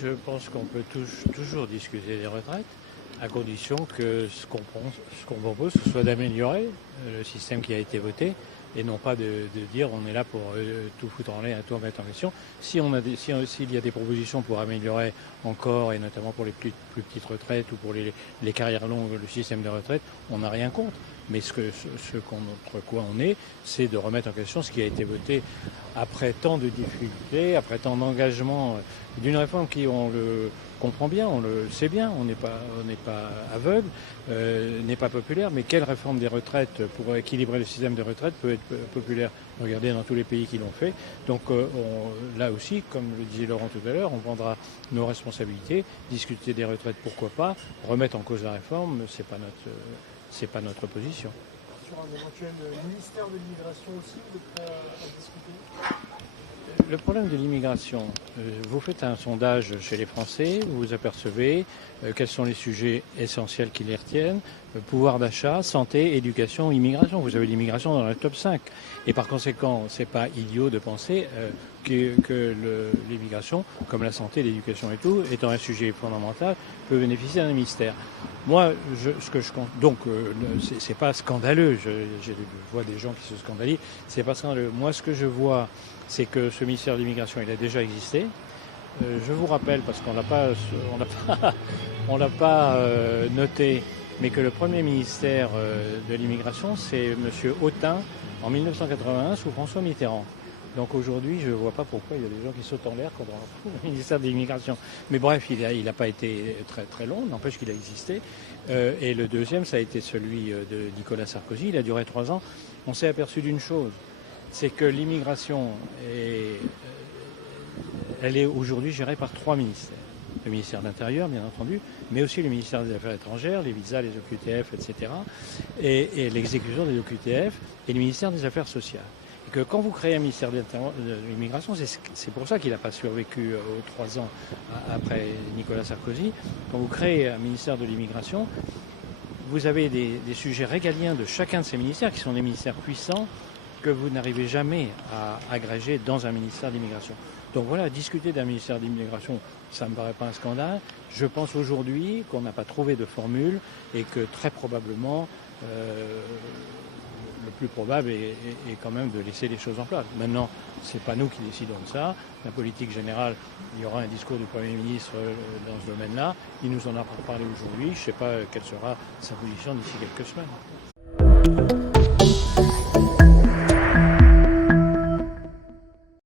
je pense qu'on peut toujours discuter des retraites, à condition que ce qu'on propose, ce soit d'améliorer le système qui a été voté, et non pas de dire on est là pour tout foutre en l'air et tout remettre en question. S'il y a des propositions pour améliorer encore, et notamment pour les plus petites retraites ou pour les carrières longues, le système de retraite, on n'a rien contre. Mais contre quoi on est, c'est de remettre en question ce qui a été voté après tant de difficultés, après tant d'engagement d'une réforme qui, on le comprend bien, on le sait bien, on n'est pas aveugle, n'est pas populaire, mais quelle réforme des retraites pour équilibrer le système de retraite peut être populaire? Regardez dans tous les pays qui l'ont fait. Donc là aussi, comme le disait Laurent tout à l'heure, on prendra nos responsabilités, discuter des retraites, pourquoi pas, remettre en cause la réforme, c'est pas notre position. Sur un éventuel ministère de l'immigration aussi, vous êtes prêt à discuter? Le problème de l'immigration, vous faites un sondage chez les Français, vous vous apercevez quels sont les sujets essentiels qui les retiennent, pouvoir d'achat, santé, éducation, immigration. Vous avez l'immigration dans le top 5. Et par conséquent, c'est pas idiot de penser que l'immigration, comme la santé, l'éducation et tout, étant un sujet fondamental, peut bénéficier d'un ministère. Moi, c'est pas scandaleux. Je vois des gens qui se scandalisent. C'est pas scandaleux. Moi, ce que je vois, c'est que ce ministère de l'immigration, il a déjà existé. Je vous rappelle, parce qu'on l'a pas noté, mais que le premier ministère de l'immigration, c'est M. Autain en 1981 sous François Mitterrand. Donc aujourd'hui, je ne vois pas pourquoi il y a des gens qui sautent en l'air contre le ministère de l'immigration. Mais bref, il n'a pas été très très long, n'empêche qu'il a existé. Et le deuxième, ça a été celui de Nicolas Sarkozy. Il a duré 3 ans. On s'est aperçu d'une chose, c'est que l'immigration elle est aujourd'hui gérée par 3 ministères. Le ministère de l'Intérieur, bien entendu, mais aussi le ministère des Affaires étrangères, les visas, les OQTF, etc. Et l'exécution des OQTF et le ministère des Affaires sociales. Et que quand vous créez un ministère de l'immigration, c'est pour ça qu'il n'a pas survécu aux 3 ans après Nicolas Sarkozy. Quand vous créez un ministère de l'immigration, vous avez des sujets régaliens de chacun de ces ministères qui sont des ministères puissants que vous n'arrivez jamais à agréger dans un ministère de l'immigration. Donc voilà, discuter d'un ministère de l'immigration, ça ne me paraît pas un scandale. Je pense aujourd'hui qu'on n'a pas trouvé de formule et que très probablement, le plus probable est quand même de laisser les choses en place. Maintenant, ce n'est pas nous qui décidons de ça. La politique générale, il y aura un discours du Premier ministre dans ce domaine-là. Il nous en a parlé aujourd'hui. Je ne sais pas quelle sera sa position d'ici quelques semaines.